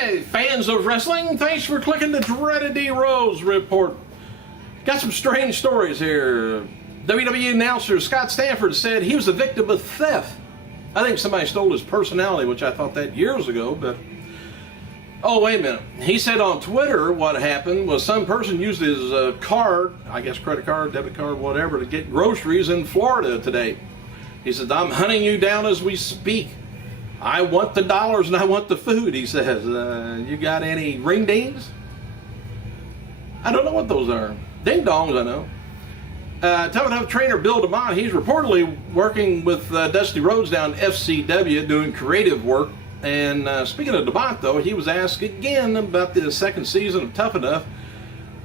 Hi, fans of wrestling. Thanks for clicking the Dreaded D Rose report. Got some strange stories here. WWE announcer Scott Stanford said he was a victim of theft. I think somebody stole his personality, which I thought that years ago, but... Oh, wait a minute. He said on Twitter what happened was some person used his card, I guess credit card, debit card, whatever, to get groceries in Florida today. He said, I'm hunting you down as we speak. I want the dollars and I want the food, he says. You got any ring dings? I don't know what those are. Ding dongs, I know. Tough trainer Bill DeMott, he's reportedly working with Dusty Rhodes down FCW doing creative work. And speaking of DeMott, though, he was asked again about the second season of Tough Enough.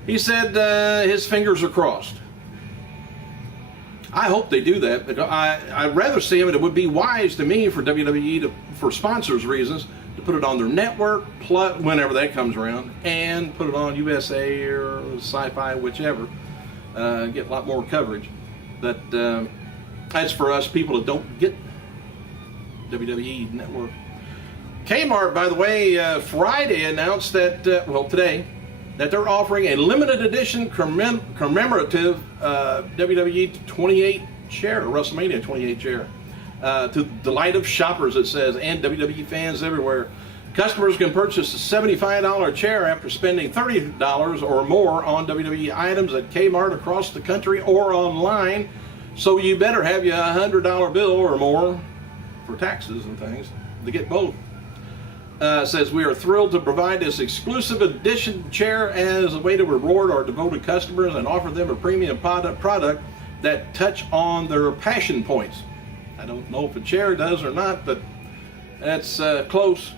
He said his fingers are crossed. I hope they do that, but I'd rather see them, and it would be wise to me for WWE, for sponsors reasons, to put it on their network, whenever that comes around, and put it on USA or Sci-Fi, whichever. Get a lot more coverage. But that's for us people that don't get WWE network. Kmart, by the way, Friday announced that, well, today, that they're offering a limited edition commemorative WWE 28 chair, WrestleMania 28 chair, to the delight of shoppers, it says, and WWE fans everywhere. Customers can purchase a $75 chair after spending $30 or more on WWE items at Kmart across the country or online, so you better have you a $100 bill or more for taxes and things to get both. Says we are thrilled to provide this exclusive edition chair as a way to reward our devoted customers and offer them a premium product that touch on their passion points. I don't know if a chair does or not, but that's close.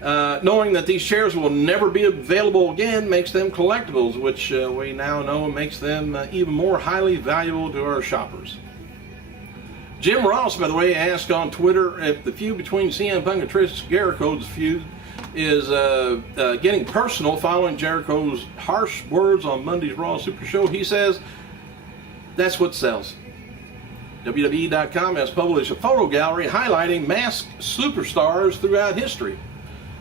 Knowing that these chairs will never be available again makes them collectibles, which we now know makes them even more highly valuable to our shoppers. Jim Ross, by the way, asked on Twitter if the feud between CM Punk and Trish Jericho's feud is getting personal following Jericho's harsh words on Monday's Raw Super Show. He says, that's what sells. WWE.com has published a photo gallery highlighting masked superstars throughout history.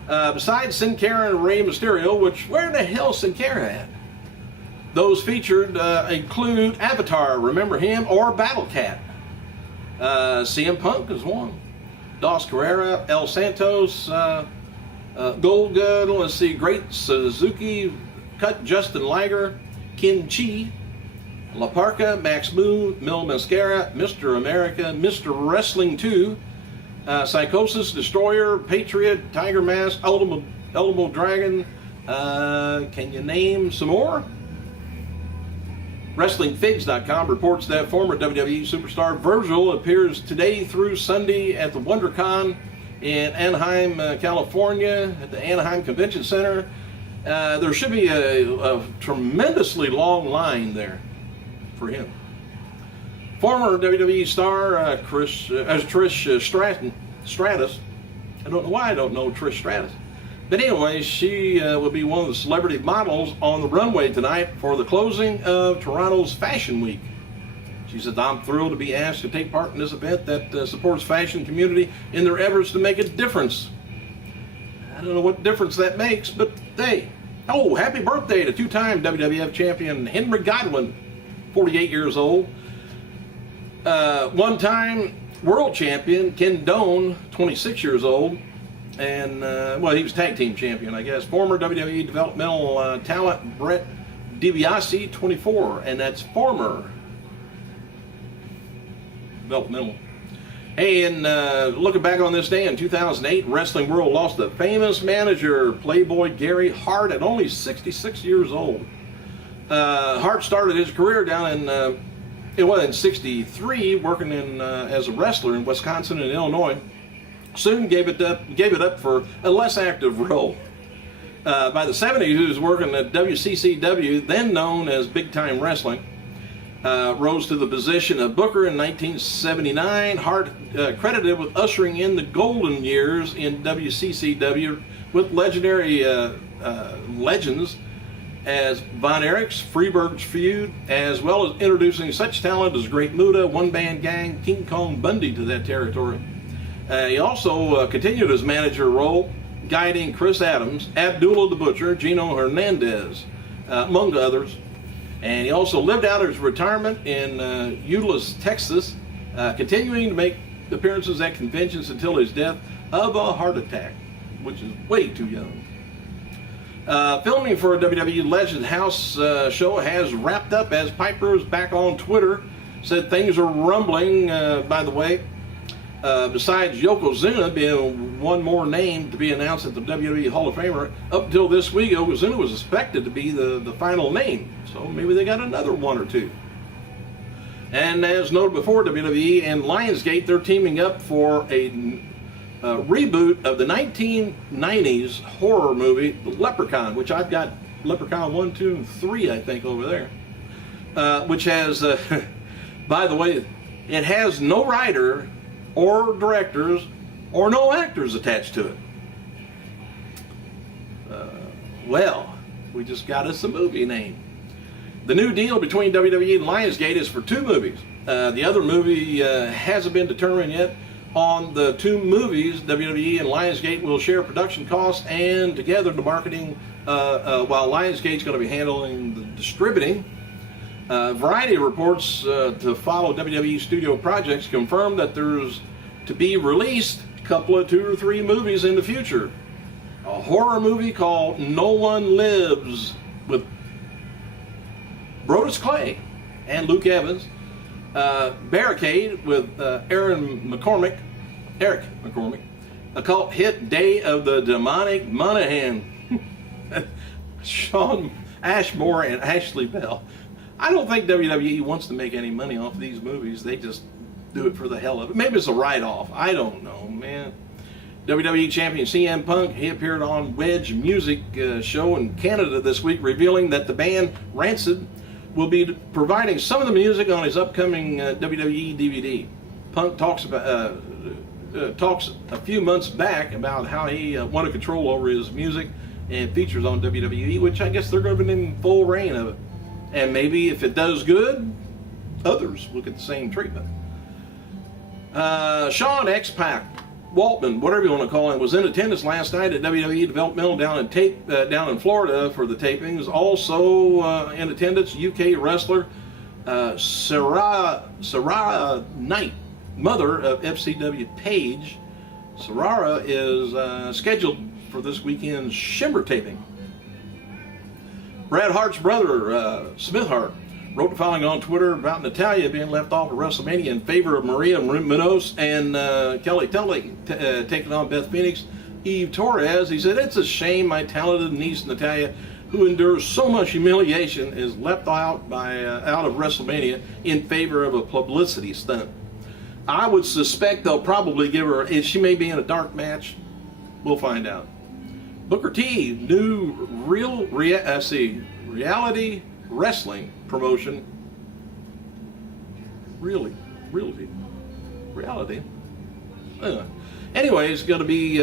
Besides Sin Cara and Rey Mysterio, which, where the hell Sin Cara at? Those featured include Avatar, remember him, or Battle Cat. CM Punk is one. Dos Carrera, El Santos, Gold Gun, let's see, Great Suzuki, Cut Justin Liger, Ken Chi, La Parka, Max Moon, Mil Mascara, Mr. America, Mr. Wrestling 2, Psychosis, Destroyer, Patriot, Tiger Mask, Ultimo Dragon. Can you name some more? WrestlingFigs.com reports that former WWE superstar Virgil appears today through Sunday at the WonderCon in Anaheim, California, at the Anaheim Convention Center. There should be a tremendously long line there for him. Former WWE star Trish Stratus. I don't know why I don't know Trish Stratus. But anyway, she will be one of the celebrity models on the runway tonight for the closing of Toronto's Fashion Week. She said, I'm thrilled to be asked to take part in this event that supports fashion community in their efforts to make a difference. I don't know what difference that makes, but hey. Oh, happy birthday to two-time WWF champion Henry Godwinn, 48 years old. One-time world champion Ken Doane, 26 years old. And, well, he was tag team champion, I guess. Former WWE developmental talent Brett DiBiase, 24, and that's former developmental. Hey, and looking back on this day in 2008, Wrestling World lost a famous manager, Playboy Gary Hart, at only 66 years old. Hart started his career down in 63, working as a wrestler in Wisconsin and Illinois. Soon gave it up for a less active role. By the 70s, he was working at WCCW, then known as Big Time Wrestling. Rose to the position of Booker in 1979. Hart credited with ushering in the golden years in WCCW with legendary legends as Von Erich's Freeburg's Feud, as well as introducing such talent as Great Muta, One Band Gang, King Kong Bundy to that territory. He also continued his manager role guiding Chris Adams, Abdullah the Butcher, Gino Hernandez, among others. And he also lived out his retirement in Euless, Texas, continuing to make appearances at conventions until his death of a heart attack, which is way too young. Filming for a WWE Legend House show has wrapped up as Piper is back on Twitter. Said things are rumbling, by the way. Besides Yokozuna being one more name to be announced at the WWE Hall of Famer, up until this week, Yokozuna was expected to be the final name. So maybe they got another one or two. And as noted before, WWE and Lionsgate, they're teaming up for a reboot of the 1990s horror movie, Leprechaun, which I've got Leprechaun 1, 2, and 3, I think, over there. Which has, by the way, it has no writer or directors or no actors attached to it. Well, we just got us a movie name. The new deal between WWE and Lionsgate is for 2 movies. The other movie hasn't been determined yet. On the 2 movies, WWE and Lionsgate will share production costs and together the marketing, while Lionsgate's going to be handling the distributing. Variety reports to follow WWE studio projects confirm that there's to be released a couple of 2 or 3 movies in the future. A horror movie called No One Lives with Brodus Clay and Luke Evans. Barricade with Eric McCormick. A cult hit Day of the Demonic Monahan. Sean Ashmore and Ashley Bell. I don't think WWE wants to make any money off these movies. They just do it for the hell of it. Maybe it's a write-off. I don't know, man. WWE Champion CM Punk, he appeared on Wedge Music show in Canada this week, revealing that the band Rancid will be providing some of the music on his upcoming WWE DVD. Punk talks a few months back about how he wanted control over his music and features on WWE, which I guess they're going to be in full reign of it. And maybe if it does good, others will get the same treatment. Sean X-Pac Waltman, whatever you want to call him, was in attendance last night at WWE Developmental down in Florida for the tapings. Also in attendance, UK wrestler Sarah Knight, mother of FCW Paige. Sarah is scheduled for this weekend's Shimmer taping. Bret Hart's brother, Smith Hart, wrote the following on Twitter about Natalya being left off at WrestleMania in favor of Maria Menounos and Kelly Kelly taking on Beth Phoenix. Eve Torres, he said, "It's a shame my talented niece Natalya, who endures so much humiliation, is left out of WrestleMania in favor of a publicity stunt. I would suspect they'll probably give her, she may be in a dark match. We'll find out." Booker T, new reality wrestling promotion. Reality. Anyway, it's going to be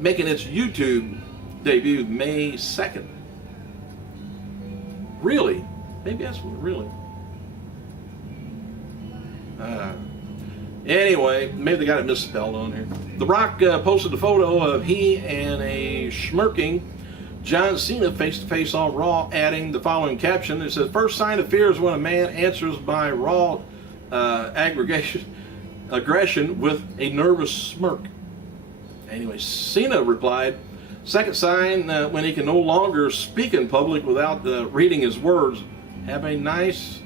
making its YouTube debut May 2nd. Really? Maybe that's what, really. Anyway, maybe they got it misspelled on here. The Rock posted a photo of he and a smirking John Cena face-to-face on Raw, adding the following caption. It says, "First sign of fear is when a man answers by Raw aggression with a nervous smirk." Anyway, Cena replied, "Second sign when he can no longer speak in public without reading his words. Have a nice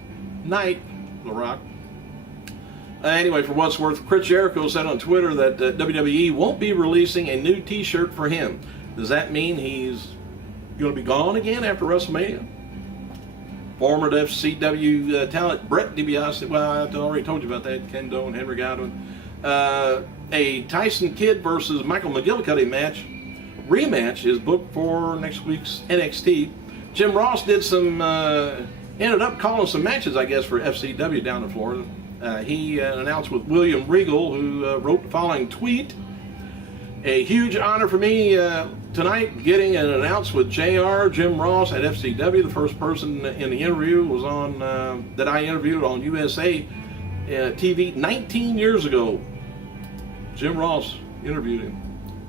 night, The Rock." Anyway, for what's worth, Chris Jericho said on Twitter that WWE won't be releasing a new t-shirt for him. Does that mean he's going to be gone again after WrestleMania? Former FCW talent Brett DiBiase, well, I already told you about that, Ken Doe and Henry Godwin. A Tyson Kidd versus Michael McGillicuddy rematch is booked for next week's NXT. Jim Ross ended up calling some matches, I guess, for FCW down in Florida. He announced with William Regal, who wrote the following tweet: "A huge honor for me tonight getting an announce with JR, Jim Ross at FCW. The first person in the interview was that I interviewed on USA TV 19 years ago. Jim Ross interviewed him.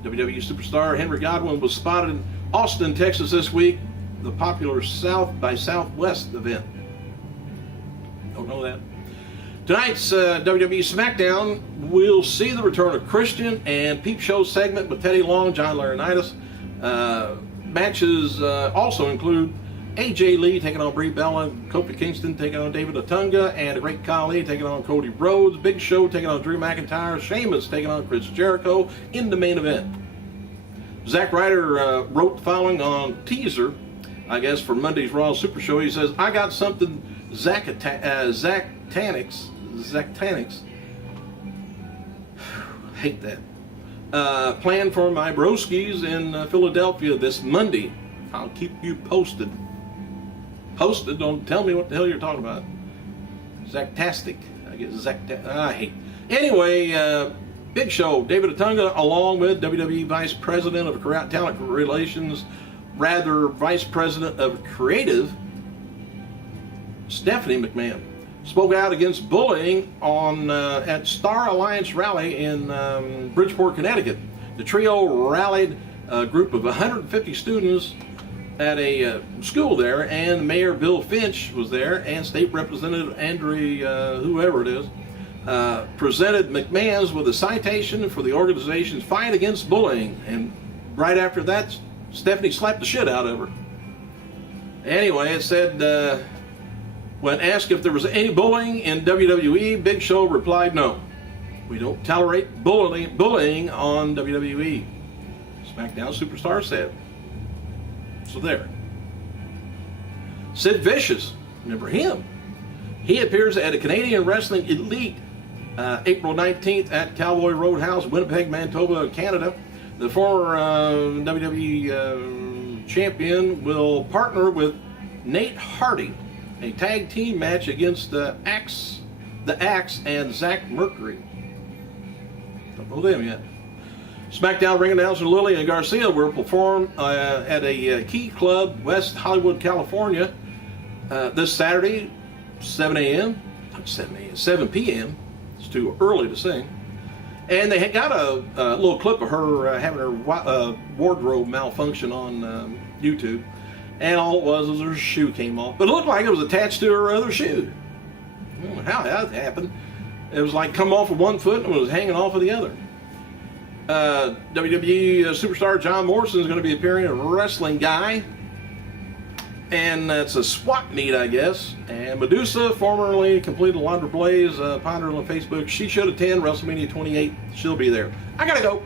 WWE superstar Henry Godwinn was spotted in Austin, Texas this week, the popular South by Southwest event. Don't know that. Tonight's WWE SmackDown will see the return of Christian and Peep Show segment with Teddy Long, John Laurinaitis. Matches also include AJ Lee taking on Brie Bella, Kofi Kingston taking on David Otunga, and the Great Khali taking on Cody Rhodes, Big Show taking on Drew McIntyre, Sheamus taking on Chris Jericho in the main event. Zack Ryder wrote the following on teaser, I guess, for Monday's Raw Super Show. He says, "I got something Zactanix, hate that, planned for my broskies in Philadelphia this Monday. I'll keep you posted." Posted, don't tell me what the hell you're talking about. Zactastic, I guess, I hate. Anyway, Big Show, David Otunga, along with WWE Vice President of Talent Relations, Vice President of Creative, Stephanie McMahon, spoke out against bullying at Star Alliance Rally in Bridgeport, Connecticut. The trio rallied a group of 150 students at a school there, and Mayor Bill Finch was there, and State Representative Andre, whoever it is, presented McMahon's with a citation for the organization's fight against bullying. And right after that, Stephanie slapped the shit out of her. Anyway, it said, when asked if there was any bullying in WWE, Big Show replied, "No, we don't tolerate bullying on WWE." SmackDown superstar said. So there. Sid Vicious, remember him? He appears at a Canadian Wrestling Elite April 19th at Cowboy Roadhouse, Winnipeg, Manitoba, Canada. The former WWE champion will partner with Nate Hardy, a tag team match against the Axe and Zach Mercury. Don't know them yet. SmackDown ring announcer Lillian Garcia will perform at a Key Club, West Hollywood, California, this Saturday, 7 p.m. It's too early to sing. And they had got a little clip of her having her wardrobe malfunction on YouTube. And all it was her shoe came off. But it looked like it was attached to her other shoe. I don't know how that happened. It was like come off of one foot and it was hanging off of the other. WWE superstar John Morrison is going to be appearing in Wrestling Guy, and it's a swap meet, I guess. And Medusa, formerly completed Alundra Blaze, ponder on Facebook. She should attend WrestleMania 28. She'll be there. I gotta go.